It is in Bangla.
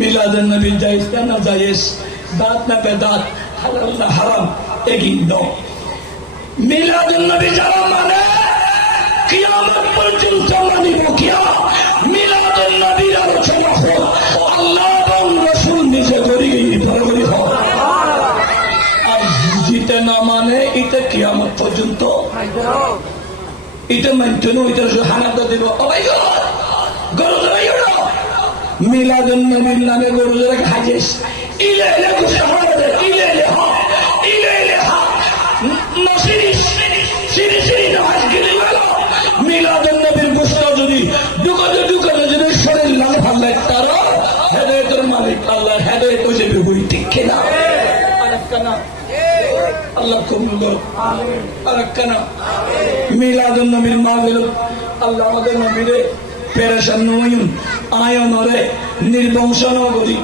মিলাদুন নবী জায়েজ না জায়েজ, দাঁত না বেদাত, হালাল না হারাম, এগিয়ে মিলাদুন নবী যারা মানে কিয়ামত পর্যন্ত মানিব কিয়া মিলাদুন নবীর আলোচনা হোক, আল্লাহ এবং রাসূল নিজে করি বরাবরই হোক। আর যেটা না মানে এটা কিয়ামত পর্যন্ত এটা মানতে না, এটা হানাত দেব গরু ধরাই ওঠো মিলাদুন নবীর নামে গরু ধরে খাইছিস ইলে ইলে গুসাহারে ইলে ইলে হা ইলে ইলে হা নসিরিস সিরি সিরি নামাজ গিলে গেল মিলাদুন নবীর গোশত যদি দুকানে যদি শরীর লাল ভালো তার হেদায়েতের মালিক আল্লাহ হেদায়েত হয়ে যাবে ঠিক কিনা আরেকখানা আল্লাহ কবুল করুন আরেকখানা মিলাদুন নবীর মাহফিল আল্লাহ আমাদের নবীরে পেরেশান নয়ুন আয়নরে নির্বংশ নগরী